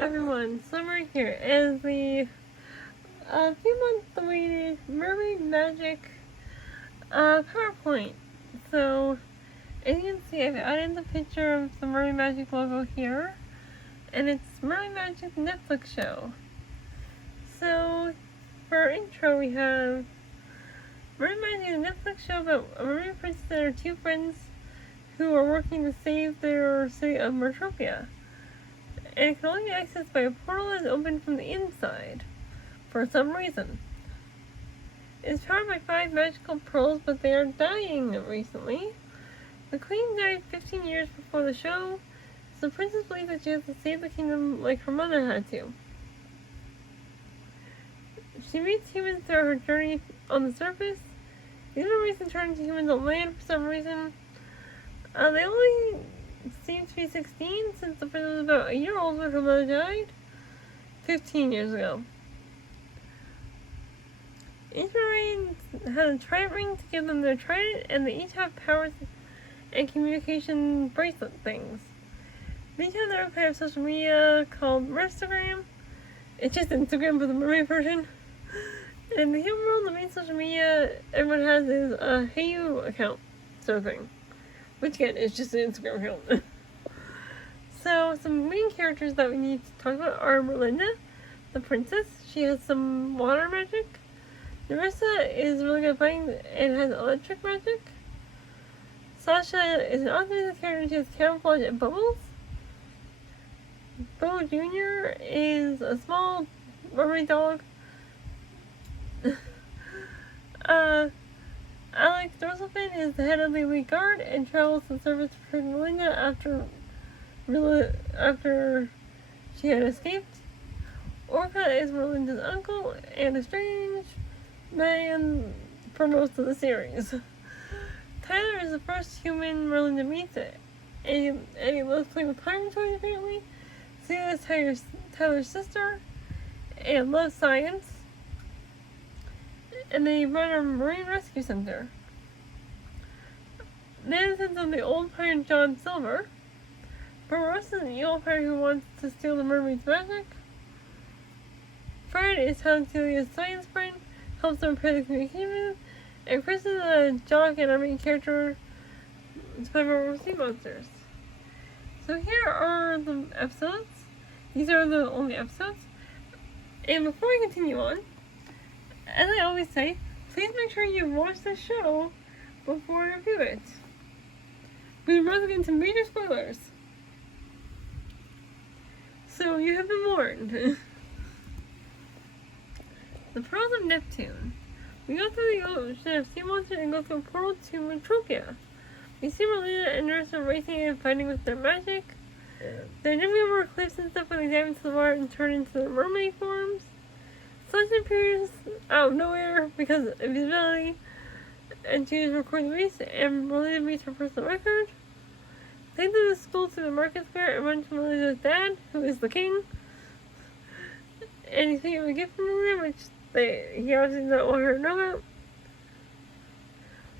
everyone, Summer here as the few months awaited Mermaid Magic PowerPoint. So, as you can see, I've added the picture of the Mermaid Magic logo here, and it's Mermaid Magic Netflix show. So, for our intro, we have Mermaid Magic Netflix show about a mermaid princess and her two friends who are working to save their city of Mertopia. And it can only be accessed by a portal that is opened from the inside, for some reason. It's powered by 5 magical pearls, but they are dying recently. The queen died 15 years before the show, so the princess believes that she has to save the kingdom like her mother had to. She meets humans throughout her journey on the surface. These mermaids turn into humans on land for some reason. They only seem to be 16 since the princess was about a year old when her mother died 15 years ago. Each mermaid has a trident ring to give them their trident, and they each have powers and communication bracelet things. They each have their own kind of social media called Instagram. It's just Instagram but the mermaid version. And in the human world, the main social media everyone has is a Hey You account sort of thing. Which again is just an Instagram account. So some main characters that we need to talk about are Merlinda, the princess. She has some water magic. Nerissa is really good at fighting and has electric magic. Sasha is an automated character. She has camouflage and bubbles. Bo Jr. is a small mermaid dog. Alex Dorselfin is the head of the elite guard and travels to service for Merlinda after she had escaped. Orca is Merlinda's uncle and a strange man for most of the series. Tyler is the first human Merlinda meets, and he loves playing with pirate toys apparently. Celia is Tyler's sister and loves science. And they run a marine rescue center. Nan sends on the old pirate John Silver. Barbarossa is an evil pirate who wants to steal the mermaid's magic. Fred is Helen Celia's science friend, helps them repair the communication. And Chris is a jock and our main character, inspired by sea monsters. So here are the episodes. These are the only episodes. And before we continue on, as I always say, please make sure you watch the show before you review it. We're about to get into major spoilers. So you have been warned. The Pearls of Neptune. We go through the ocean of sea monsters and go through a portal to Metropia. We see Merlina and Nerissa racing and fighting with their magic. They're jumping over cliffs and stuff when they dive into the water and turn into their mermaid forms. Sasha appears out of nowhere because of invisibility, and she is recording the race, and Merlinda meets her personal record. They leave the school to the market square and run to Merlinda's dad, who is the king. And he's thinking of a gift from Merlinda, which he obviously doesn't want her to know about.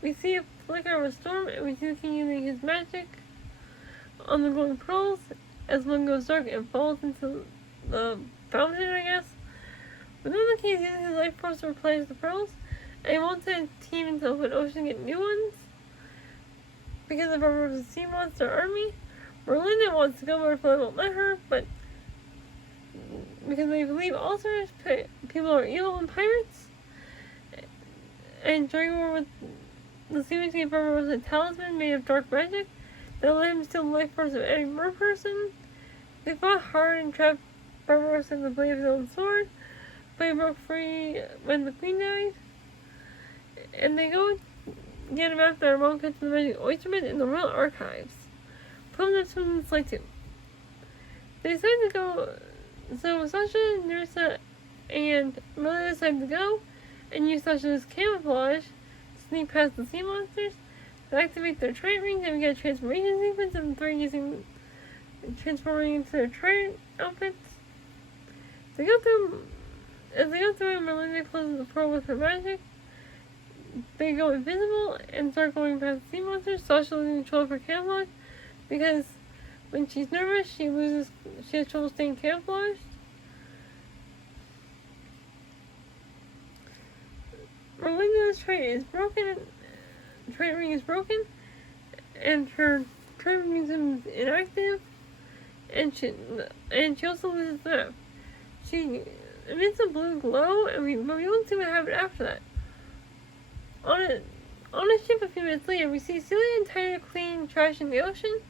We see a flicker of a storm, and we see the king using his magic on the glowing pearls as one goes dark and falls into the fountain, I guess. But then the king is using his life force to replenish the pearls, and he wants a team into the open ocean to get new ones. Because of our sea monster army, Merlinda wants to go where Flynn won't let her, but because they believe all sorts of people are evil and pirates. And during war with the seamen gave Barbarossa a talisman made of dark magic that let him steal the life force of any mer person. They fought hard and trapped Barbarossa in the blade of his own sword, but he broke free when the queen died. And they go get him after our mom cuts the magic oysterman in the royal archives. Put them to slide 2. They decide to go. So Sasha, Nerissa, and Merlinda decide to go and use Sasha's camouflage to sneak past the sea monsters. They activate their trident rings, and we get a transformation sequence of the 3 transforming into their trident outfits. As they go through, Merlinda closes the pearl with her magic. They go invisible and start going past the sea monsters. Sasha losing control of her camouflage because When she's nervous, she has trouble staying camouflaged. Merlinda's trait ring is broken, and her trait mechanism is inactive, and she also loses the map. She emits a blue glow, but we won't see what happened after that. On a ship a few minutes later, we see Celia and Tyler clean trash in the ocean,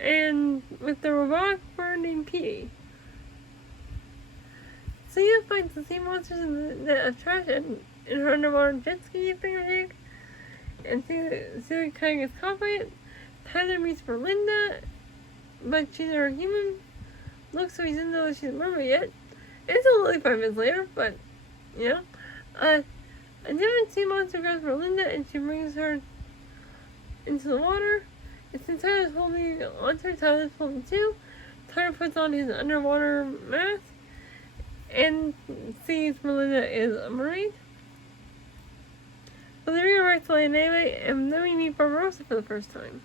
and with the robotic bird named Petey. Celia finds the sea monsters in the net of trash in her underwater jet ski thingamajig, and Celia kind of gets caught by it. Tyler meets Merlinda, but she's her human look, so he doesn't know that she's a mermaid yet. It's only 5 minutes later, but, you know. A different sea monster grabs Merlinda, and she brings her into the water. And since Tyler's holding onto her, Tyler's holding too. Tyler puts on his underwater mask and sees Merlinda is a mermaid. But they rearrange to land anyway, and then we meet Barbarossa for the first time.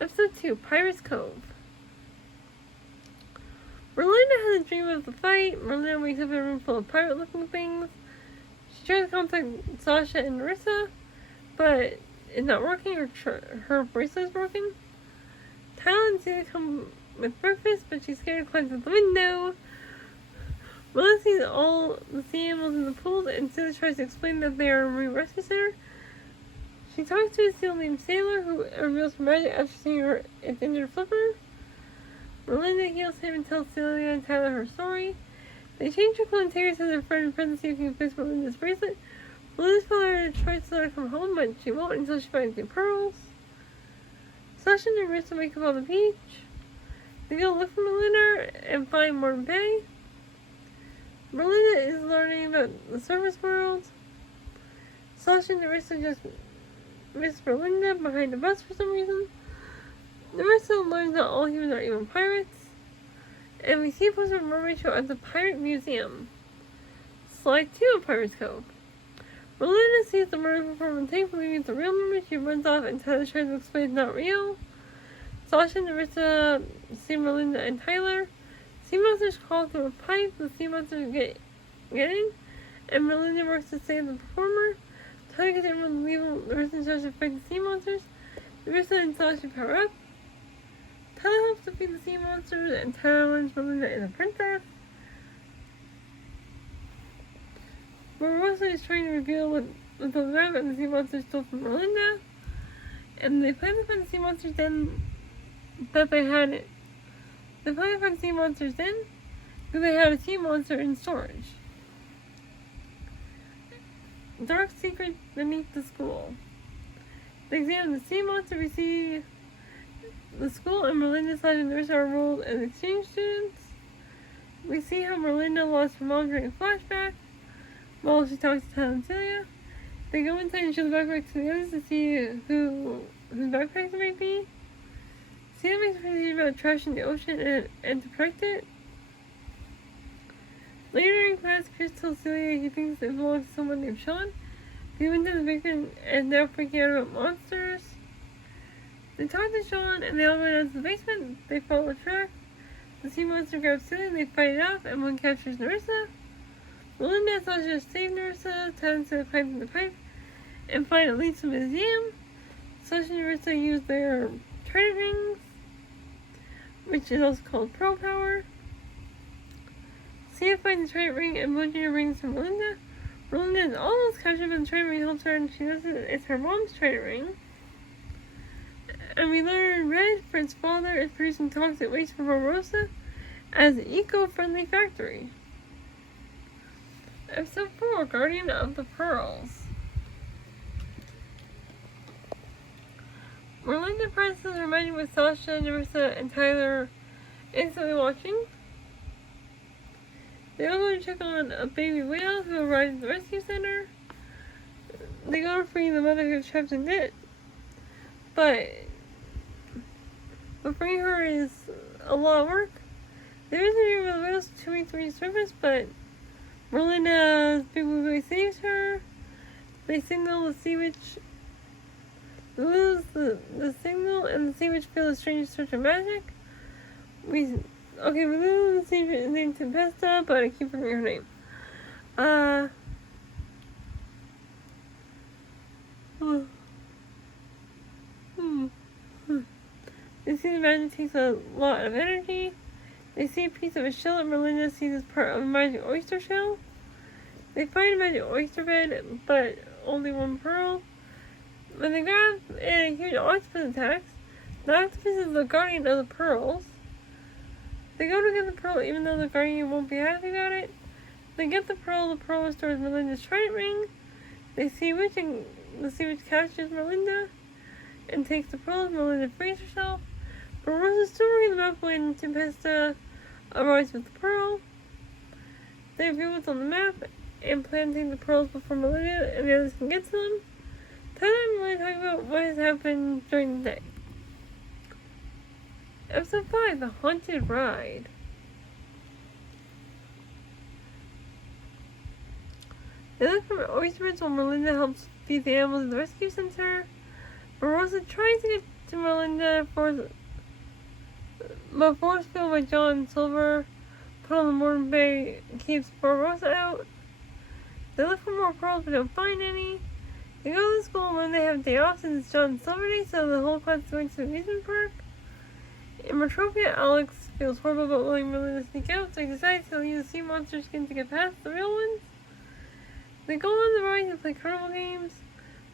Episode 2, Pirate's Cove. Merlinda has a dream of the fight. Merlinda wakes up in a room full of pirate-looking things. She tries to contact Sasha and Narissa, but it's not working. Her bracelet is broken. Tyler and Celia come with breakfast, but she's scared to climb through the window. Merlinda sees all the sea animals in the pools, and Celia tries to explain that they are a marine rescue center. She talks to a seal named Sailor, who reveals her magic after seeing its injured flipper. Merlinda heals him and tells Celia and Tyler her story. They change her clothes and take her to their friend in prison to see if he can fix Merlinda's bracelet. Melinda's father tries to let her come home, but she won't until she finds new pearls. Sasha and Narissa wake up on the beach. They go look for Merlinda and find Morton Bay. Merlinda is learning about the surface world. Sasha and Narissa just miss Merlinda behind a bus for some reason. Narissa learns that all humans are even pirates. And we see a poster of Mermaid show at the Pirate Museum. Slide 2 of Pirate's Cove. Merlinda sees the mermaid perform and thankfully meets the real mermaid. She runs off and Tyler tries to explain it's not real. Sasha and Narissa see Merlinda and Tyler. Sea monsters crawl through a pipe the sea monsters get in, and Merlinda works to save the performer. Tyler gets everyone to leave Narissa starts to fight the sea monsters. Narissa and Sasha power up. Tyler helps defeat the sea monsters, and Tyler learns Merlinda is a princess. Barbarossa is trying to reveal what the map and the sea monsters stole from Merlinda, and they plan to find the sea monsters then that they had it. They plan to find sea monsters then because they had a sea monster in storage. Dark secret beneath the school. They examine the sea monster. We see the school and Merlinda and Narissa are enrolled as exchange students. We see how Merlinda lost her mom during a flashback while she talks to Tyler and Celia. They go inside and show the backpack to the others to see whose backpacks it might be. Celia makes a presentation about trash in the ocean and to correct it. Later in class, Chris tells Celia he thinks it belongs to someone named Sean. He went to the bakery and now freaking out about monsters. They talk to Sean and they all go down to the basement. They follow the track. The sea monster grabs Celia and they fight it off, and one captures Narissa. Merlinda and Sasha save Narissa, Tyler and Celia climb in the pipe and find it leads to the museum. Sasha and Narissa use their trident rings, which is also called Pearl Power. Celia finds the trident ring and Merlinda rings to Merlinda. Merlinda is almost captured, but the trident ring helps her, and she knows it's her mom's trident ring. And we learn Red, Fred's father, is producing toxic waste for Barbarossa as an eco-friendly factory. Episode 4, Guardian of the Pearls. Merlinda presses her mind with Sasha, Narissa, and Tyler instantly watching. They all go to check on a baby whale who arrives at the rescue center. They go to free the mother who's trapped in it, but freeing her is a lot of work. There is a dream of the whales 2 weeks to reach surface, but Merlinda's big boy saves her. They signal the sea witch We lose the signal, and the sea witch feels a strange search of magic. We lose the sea witch named Tempesta, but I keep forgetting her name. They see the magic takes a lot of energy. They see a piece of a shell that Melinda sees as part of a magic oyster shell. They find a magic oyster bed, but only one pearl. When they grab it, a huge octopus attacks. The octopus is the guardian of the pearls. They go to get the pearl even though the guardian won't be happy about it. They get the pearl restores Melinda's trident ring. They see a witch, and the sea witch captures Melinda and takes the pearl. Melinda frees herself. But Rosa's still working them up when Tempesta arrives with the pearl. They review what's on the map and planting the pearls before Melinda and the others can get to them. Tyler and Melinda talk about what has happened during the day. Episode 5, The Haunted Ride. They look for oyster beds while Melinda helps feed the animals at the rescue center. But Rosa tries to get to Melinda but force filled by John Silver put on the Morton Bay keeps Rosa out. They look for more pearls but don't find any. They go to the school when they have day off since it's John Silver Day, so the whole class is going to the amusement park. In Metropia, Alex feels horrible about letting Melinda sneak out, so he decides he'll use sea monster skin to get past the real ones. They go on the ride to play carnival games.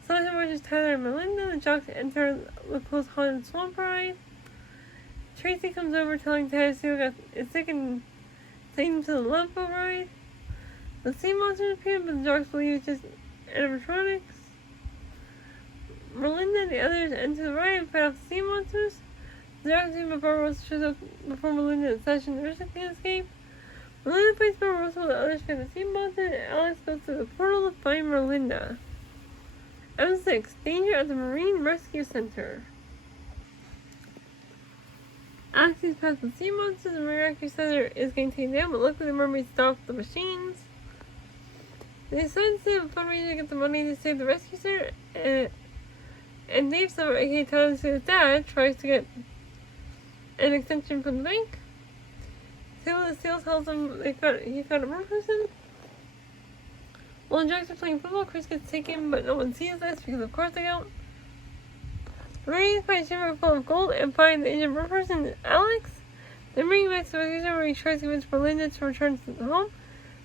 Sasha watches Tyler and Melinda. The jocks enter the close haunted swamp ride. Tracy comes over telling Tyler Steele is sick and taking him to the love boat ride. The sea monsters appear, but the jocks believe it's just animatronics. Melinda and the others enter the ride and fight off the sea monsters. The jocks team of Barbarossa shows up before Melinda and Sasha and the rest can escape. Melinda fights Barbarossa while the others fight the sea monster, and Alex goes to the portal to find Melinda. Episode 6, Danger at the Marine Rescue Center. Alex sees past the sea monsters. The Marine Rescue Center is getting taken down, but luckily the mermaids stop the machines. They decide to save a fundraiser to get the money to save the rescue center, and Dave Silver, aka Tyler Steele's dad, tries to get an extension from the bank. Steele tells him he found a more person. While the Jacks are playing football, Chris gets taken, but no one sees this because of course they don't. The Marines find a shipwreck full of gold and find the injured person, Alex. They bring him back to the rescue center where he tries to convince Melinda to return to the home,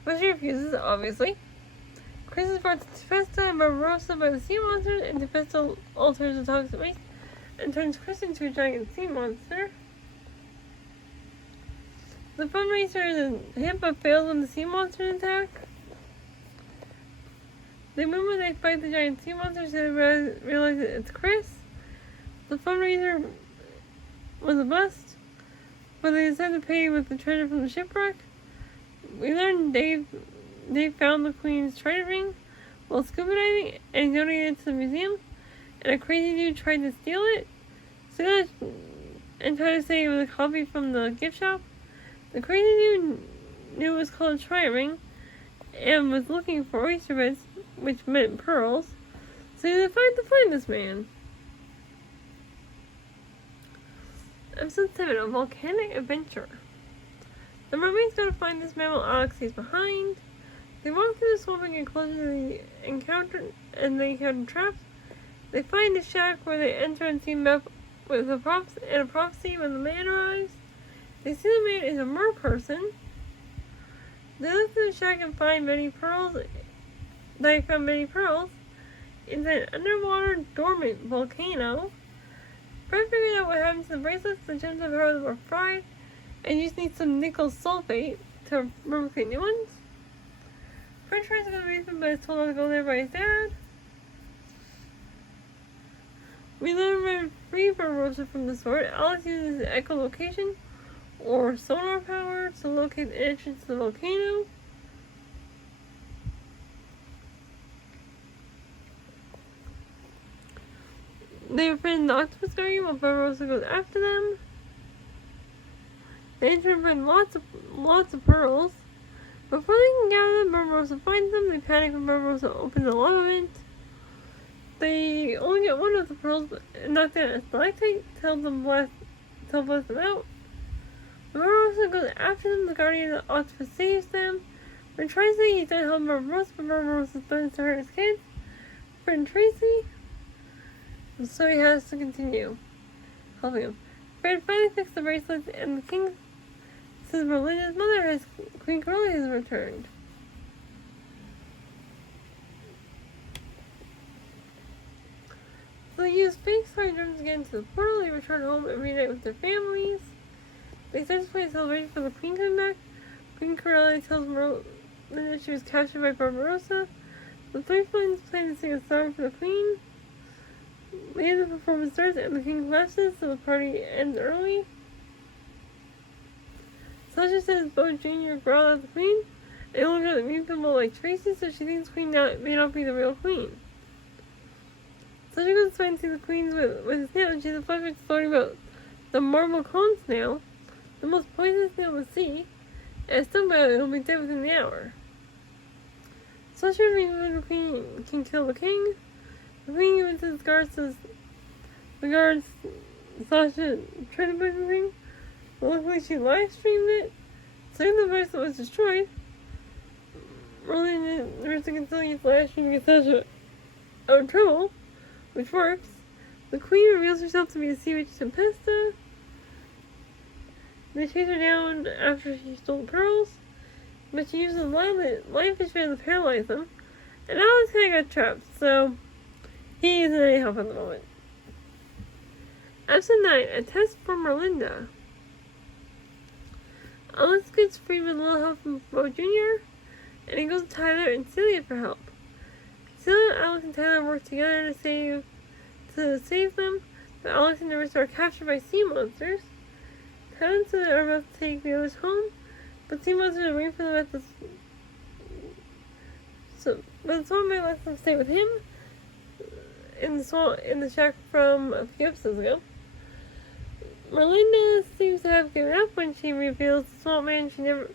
but she refuses, obviously. Chris is brought to Tempesta and Barbarossa by the sea monsters, and Tempesta alters the toxic waste and turns Chris into a giant sea monster. The fundraiser is a hit but fails when the sea monsters attack. They win when they fight the giant sea monsters, so they realize that it's Chris. The fundraiser was a bust, but they decided to pay with the treasure from the shipwreck. We learned Dave found the Queen's trident ring while scuba diving and donated it to the museum, and a crazy dude tried to steal it. And tried to say it was a copy from the gift shop. The crazy dude knew it was called a trident ring and was looking for oyster beds, which meant pearls, so he decided to find this man. Episode 7, A Volcanic Adventure. The mermaids go to find this man while Alex stays behind. They walk through the swamp and get closer to the encounter, and they encounter traps. They find a shack where they enter and see a map with a prophecy when the man arrives. They see the man is a mer person. They look through the shack and find many pearls. They found many pearls. It's an underwater dormant volcano. Fred figured out what happened to the bracelets. The gems of pearls were fried, and you just need some nickel sulfate to create new ones. Fred tries to go to the basement, but is told not to go there by his dad. We learn free Barbarossa from the sword. Alex uses echolocation or sonar power to locate the entrance to the volcano. They find the octopus guardian while Barbarossa goes after them. They enter and find lots of pearls. Before they can gather them, Barbarossa finds them. They panic when Barbarossa opens a lava vent. They only get one of the pearls, and not that a stalactite to blast them out. The Barbarossa goes after them. The guardian of the octopus saves them. When Tracy, he's done help Barbarossa, but Barbarossa threatens to hurt his kids. Friend Tracy. So he has to continue helping him. Fred finally fixed the bracelets, and the king says Merlinda's mother, Queen Corellia, has returned. So they use fake star drums again to the portal. They return home and reunite with their families. They start to play a celebration for the Queen coming back. Queen Corellia tells Merlinda she was captured by Barbarossa. The three friends plan to sing a song for the Queen. Later the performance starts and the king collapses, so the party ends early. Sasha says Bo Jr. growled at the Queen, and looked at the mean people like Tracy, so she thinks Queen may not be the real Queen. Sasha goes to find and see the Queen with a snail, and she's a flashback story about the marble cone snail, the most poisonous snail in the sea, and stung by it will be dead within the hour. Sasha reveals the Queen can kill the king. The Queen even says the guards Sasha tried to break the ring, but luckily she live streamed it. So the bracelet was destroyed. Merlin and the rest of the conciliates live stream to get Sasha out of trouble, which works. The Queen reveals herself to be a sea witch Tempesta. They chase her down after she stole the pearls, but she uses a lionfish fan to paralyze them. And Alex kinda got trapped, so he isn't any help at the moment. Episode 9, a test for Merlinda. Alex gets free with a little help from Bo Jr., and he goes to Tyler and Celia for help. Celia, Alex, and Tyler work together to save them, but Alex and the rest are captured by sea monsters. Tyler and Celia are about to take the others home, but sea monsters are waiting for them at the but the swan man lets them stay with him in the shack from a few episodes ago. Merlinda seems to have given up when she reveals the swamp man she never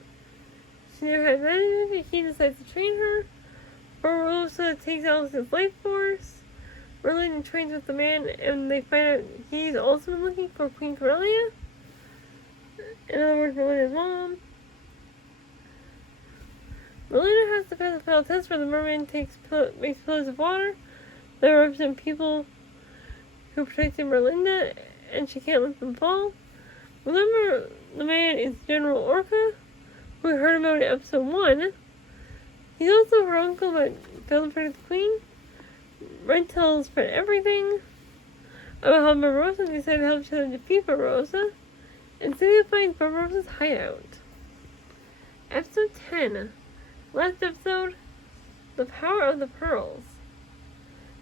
had met him, and he decides to train her. Barbarossa takes Alex's life force. Merlinda trains with the man, and they find out he's also been looking for Queen Corellia. In other words, Merlinda's mom. Merlinda has to pass a failed test where the mermaid makes pillars of water that represent people who protected Merlinda, and she can't let them fall. Remember, the man is General Orca, who we heard about in episode 1. He's also her uncle, but failed to protect the Queen. Red tells Fred everything about how Barbarossa decided to help each other defeat Barbarossa, and Celia finds Barbarossa's hideout. Episode 10. Last episode, the power of the pearls.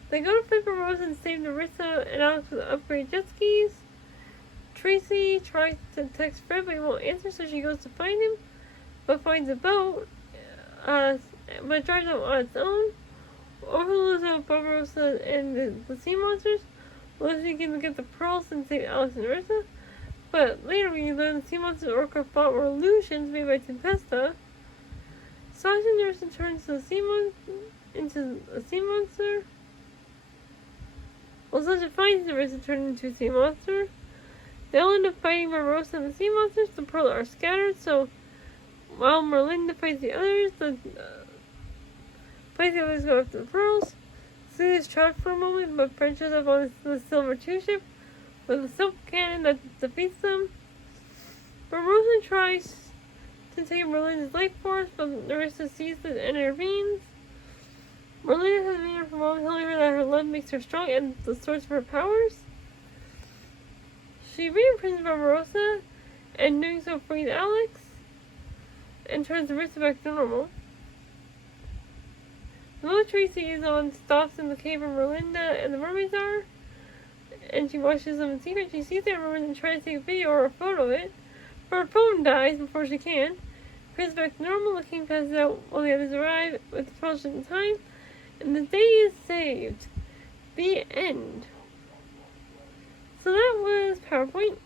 They go to fight Barbarossa and save Narissa and Alex with upgrade jet skis. Tracy tries to text Fred, but he won't answer, so she goes to find him, but finds a boat, but drives out on its own. Overloads out Barbarossa and the sea monsters, unless we can get the pearls and save Alex and Narissa. But later we learn the sea monsters Orca fought were illusions made by Tempesta. Sasha Narissa turns into a sea monster. Well, Sasha finds Narissa turned into a sea monster. They all end up fighting Barbarossa and the sea monsters. The pearls are scattered, so while Merlinda fights the others, the go after the pearls. Celia is trapped for a moment, but Fred shows up on the Silver 2 ship with a silk cannon that defeats them. Barbarossa tries to take Merlinda's life force, but Narissa sees it and intervenes. Merlinda has been here for a while, telling her that her love makes her strong and the source of her powers. She re-imprisons Barbarossa, and doing so frees Alex, and turns Narissa back to normal. The boat Tracy is on stops in the cave where Merlinda and the mermaids are, and she watches them in secret. She sees their mermaids and tries to take a video or a photo of it, but her phone dies before she can. Chris back to normal, the king passes out while the others arrive with the pearls in time, and the day is saved. The end. So that was PowerPoint.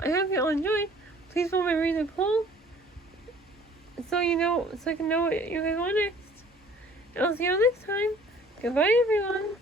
I hope you all enjoyed. Please follow my read the poll so I can know what you guys want next. And I'll see you all next time. Goodbye, everyone.